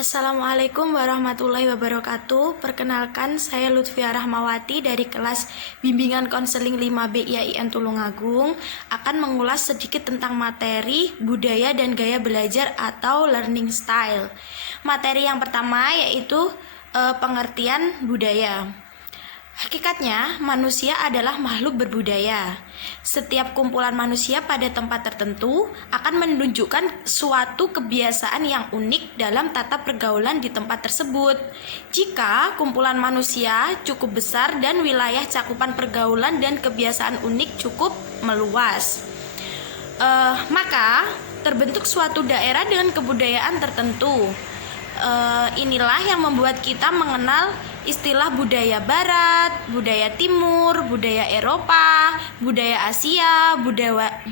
Assalamualaikum warahmatullahi wabarakatuh. Perkenalkan, saya Lutfia Rahmawati dari kelas Bimbingan Konseling 5B IAIN Tulungagung akan mengulas sedikit tentang materi budaya dan gaya belajar atau learning style. Materi yang pertama yaitu pengertian budaya. Hakikatnya, manusia adalah makhluk berbudaya. Setiap kumpulan manusia pada tempat tertentu akan menunjukkan suatu kebiasaan yang unik dalam tata pergaulan di tempat tersebut. Jika kumpulan manusia cukup besar dan wilayah cakupan pergaulan dan kebiasaan unik cukup meluas, maka terbentuk suatu daerah dengan kebudayaan tertentu. Inilah yang membuat kita mengenal istilah budaya Barat, budaya Timur, budaya Eropa, budaya Asia,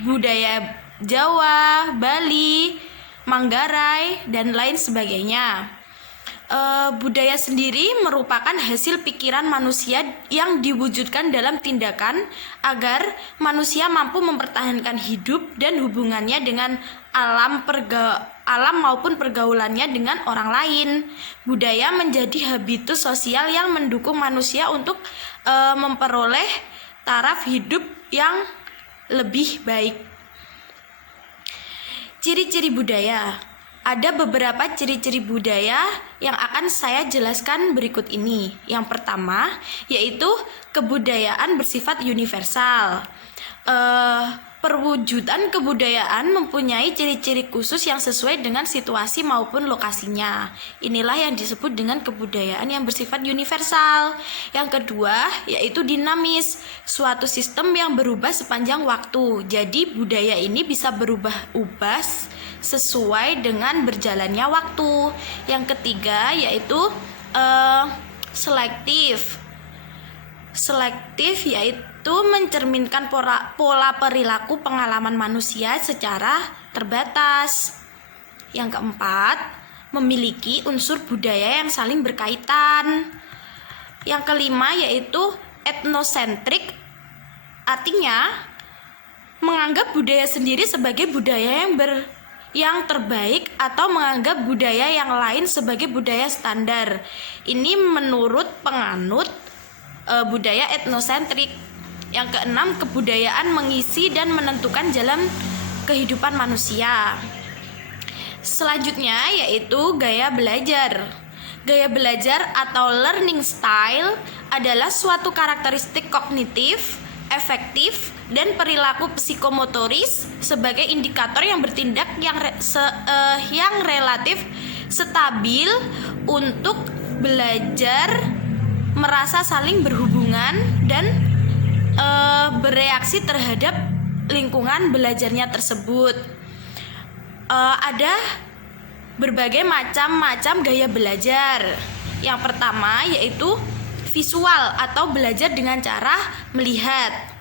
budaya Jawa, Bali, Manggarai, dan lain sebagainya. Budaya sendiri merupakan hasil pikiran manusia yang diwujudkan dalam tindakan agar manusia mampu mempertahankan hidup dan hubungannya dengan alam maupun pergaulannya dengan orang lain. Budaya menjadi habitus sosial yang mendukung manusia untuk memperoleh taraf hidup yang lebih baik. Ciri-ciri budaya. Ada beberapa ciri-ciri budaya yang akan saya jelaskan berikut ini. Yang pertama yaitu kebudayaan bersifat universal. Perwujudan kebudayaan mempunyai ciri-ciri khusus yang sesuai dengan situasi maupun lokasinya. Inilah yang disebut dengan kebudayaan yang bersifat universal. Yang kedua yaitu dinamis, suatu sistem yang berubah sepanjang waktu. Jadi budaya ini bisa berubah-ubah sesuai dengan berjalannya waktu. Yang ketiga yaitu selektif. Selektif yaitu mencerminkan pola perilaku pengalaman manusia secara terbatas. Yang keempat, memiliki unsur budaya yang saling berkaitan. Yang kelima yaitu etnosentrik, artinya menganggap budaya sendiri sebagai budaya yang terbaik atau menganggap budaya yang lain sebagai budaya standar. Ini menurut penganut budaya etnosentrik. Yang keenam, kebudayaan mengisi dan menentukan jalan kehidupan manusia. Selanjutnya yaitu gaya belajar. Gaya belajar atau learning style adalah suatu karakteristik kognitif, efektif, dan perilaku psikomotoris sebagai indikator yang bertindak yang relatif stabil untuk belajar, merasa saling berhubungan, dan bereaksi terhadap lingkungan belajarnya tersebut. Ada berbagai macam gaya belajar. Yang pertama yaitu visual atau belajar dengan cara melihat.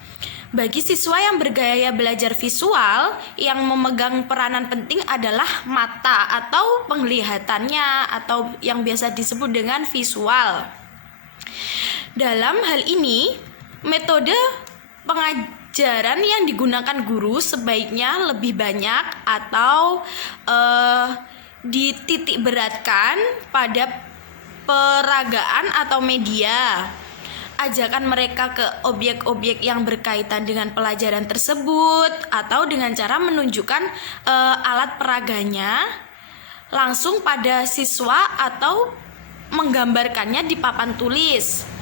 Bagi siswa yang bergaya belajar visual, yang memegang peranan penting adalah mata atau penglihatannya atau yang biasa disebut dengan visual. Dalam hal ini, metode pengajaran yang digunakan guru sebaiknya lebih banyak atau dititik beratkan pada peragaan atau media. Ajakan mereka ke objek-objek yang berkaitan dengan pelajaran tersebut atau dengan cara menunjukkan alat peraganya langsung pada siswa atau menggambarkannya di papan tulis.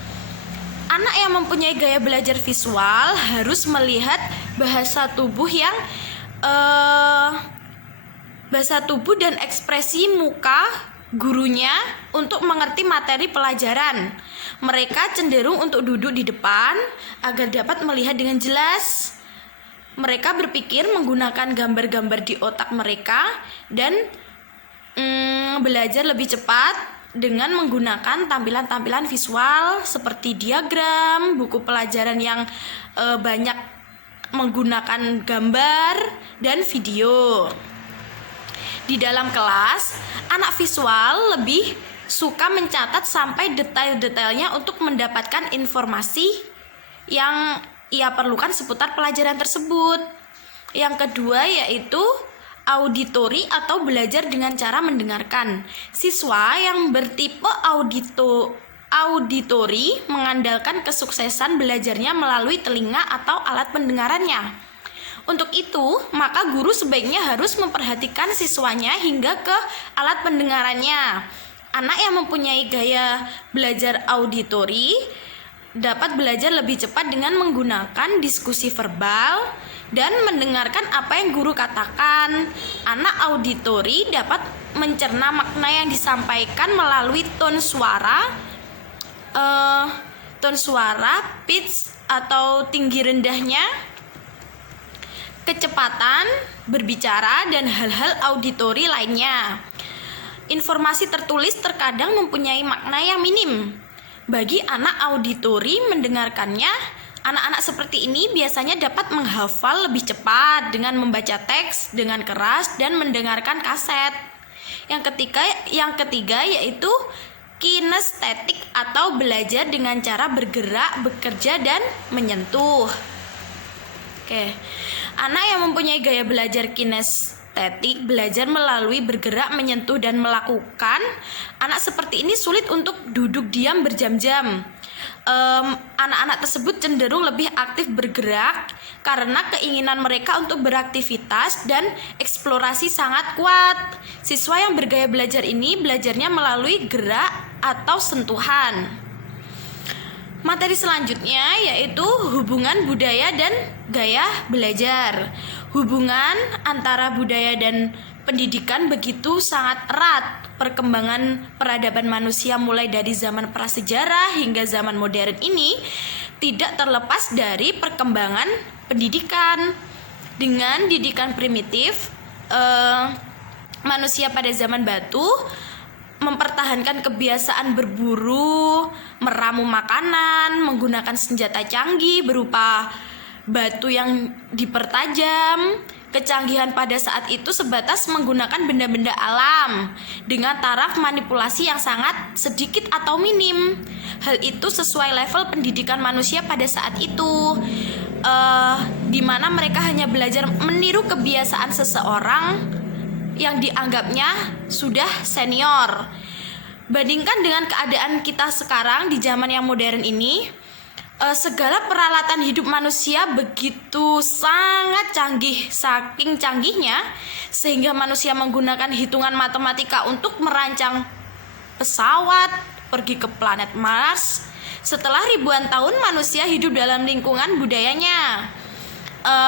Anak yang mempunyai gaya belajar visual harus melihat bahasa tubuh dan ekspresi muka gurunya untuk mengerti materi pelajaran. Mereka cenderung untuk duduk di depan agar dapat melihat dengan jelas. Mereka berpikir menggunakan gambar-gambar di otak mereka dan belajar lebih cepat dengan menggunakan tampilan-tampilan visual seperti diagram, buku pelajaran yang banyak menggunakan gambar dan video. Di dalam kelas, anak visual lebih suka mencatat sampai detail-detailnya untuk mendapatkan informasi yang ia perlukan seputar pelajaran tersebut. Yang kedua yaitu Auditory atau belajar dengan cara mendengarkan. Siswa yang bertipe auditory mengandalkan kesuksesan belajarnya melalui telinga atau alat pendengarannya. Untuk itu, maka guru sebaiknya harus memperhatikan siswanya hingga ke alat pendengarannya. Anak yang mempunyai gaya belajar auditory dapat belajar lebih cepat dengan menggunakan diskusi verbal dan mendengarkan apa yang guru katakan. Anak auditory dapat mencerna makna yang disampaikan melalui tone suara, pitch atau tinggi rendahnya, kecepatan berbicara, dan hal-hal auditory lainnya. Informasi tertulis terkadang mempunyai makna yang minim. Bagi anak auditory mendengarkannya, anak-anak seperti ini biasanya dapat menghafal lebih cepat dengan membaca teks dengan keras dan mendengarkan kaset. Yang ketiga yaitu kinestetik atau belajar dengan cara bergerak, bekerja, dan menyentuh. Anak yang mempunyai gaya belajar kinestetik, belajar melalui bergerak, menyentuh, dan melakukan. Anak seperti ini sulit untuk duduk diam berjam-jam. Anak-anak tersebut cenderung lebih aktif bergerak karena keinginan mereka untuk beraktivitas dan eksplorasi sangat kuat. Siswa yang bergaya belajar ini belajarnya melalui gerak atau sentuhan. Materi selanjutnya yaitu hubungan budaya dan gaya belajar. Hubungan antara budaya dan pendidikan begitu sangat erat. Perkembangan peradaban manusia mulai dari zaman prasejarah hingga zaman modern ini tidak terlepas dari perkembangan pendidikan. Dengan didikan primitif, manusia pada zaman batu mempertahankan kebiasaan berburu, meramu makanan, menggunakan senjata canggih berupa batu yang dipertajam. Kecanggihan pada saat itu sebatas menggunakan benda-benda alam dengan taraf manipulasi yang sangat sedikit atau minim. Hal itu sesuai level pendidikan manusia pada saat itu, di mana mereka hanya belajar meniru kebiasaan seseorang yang dianggapnya sudah senior. Bandingkan dengan keadaan kita sekarang di zaman yang modern ini, segala peralatan hidup manusia begitu sangat canggih, saking canggihnya sehingga manusia menggunakan hitungan matematika untuk merancang pesawat pergi ke planet Mars. Setelah ribuan tahun manusia hidup dalam lingkungan budayanya,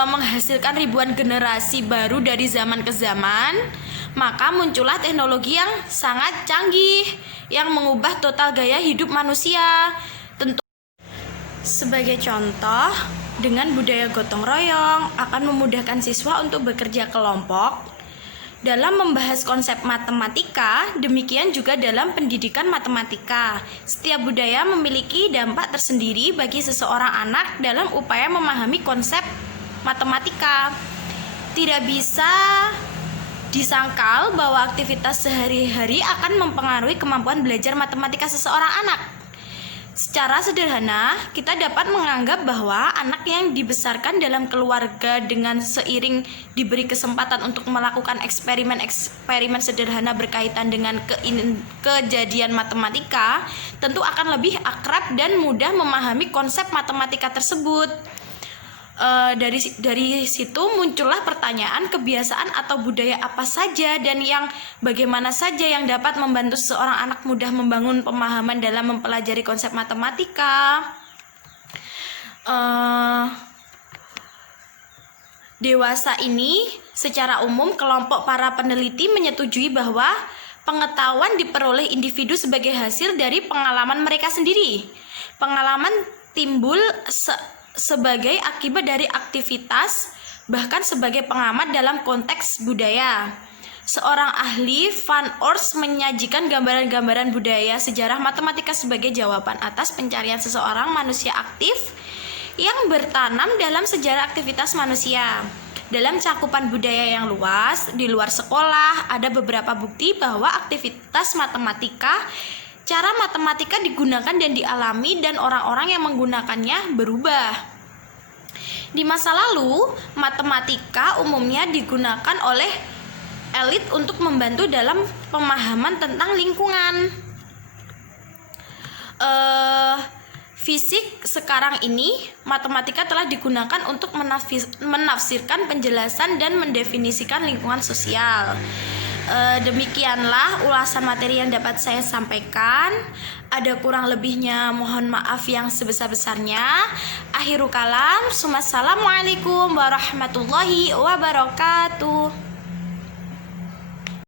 menghasilkan ribuan generasi baru dari zaman ke zaman, maka muncullah teknologi yang sangat canggih yang mengubah total gaya hidup manusia. Sebagai contoh, dengan budaya gotong royong akan memudahkan siswa untuk bekerja kelompok dalam membahas konsep matematika, demikian juga dalam pendidikan matematika. Setiap budaya memiliki dampak tersendiri bagi seseorang anak dalam upaya memahami konsep matematika. Tidak bisa disangkal bahwa aktivitas sehari-hari akan mempengaruhi kemampuan belajar matematika seseorang anak. Secara sederhana, kita dapat menganggap bahwa anak yang dibesarkan dalam keluarga dengan seiring diberi kesempatan untuk melakukan eksperimen sederhana berkaitan dengan kejadian matematika, tentu akan lebih akrab dan mudah memahami konsep matematika tersebut. Dari situ muncullah pertanyaan kebiasaan atau budaya apa saja dan yang bagaimana saja yang dapat membantu seorang anak mudah membangun pemahaman dalam mempelajari konsep matematika. Dewasa ini secara umum kelompok para peneliti menyetujui bahwa pengetahuan diperoleh individu sebagai hasil dari pengalaman mereka sendiri. Pengalaman timbul sebagai akibat dari aktivitas, bahkan sebagai pengamat dalam konteks budaya. Seorang ahli, Van Oors, menyajikan gambaran-gambaran budaya sejarah matematika sebagai jawaban atas pencarian seseorang manusia aktif yang bertanam dalam sejarah aktivitas manusia. Dalam cakupan budaya yang luas, di luar sekolah, ada beberapa bukti bahwa aktivitas matematika, cara matematika digunakan dan dialami dan orang-orang yang menggunakannya berubah. Di masa lalu, matematika umumnya digunakan oleh elit untuk membantu dalam pemahaman tentang lingkungan. Fisik sekarang ini, matematika telah digunakan untuk menafsirkan penjelasan dan mendefinisikan lingkungan sosial. Demikianlah ulasan materi yang dapat saya sampaikan. Ada kurang lebihnya mohon maaf yang sebesar-besarnya. Akhirul kalam, assalamualaikum warahmatullahi wabarakatuh.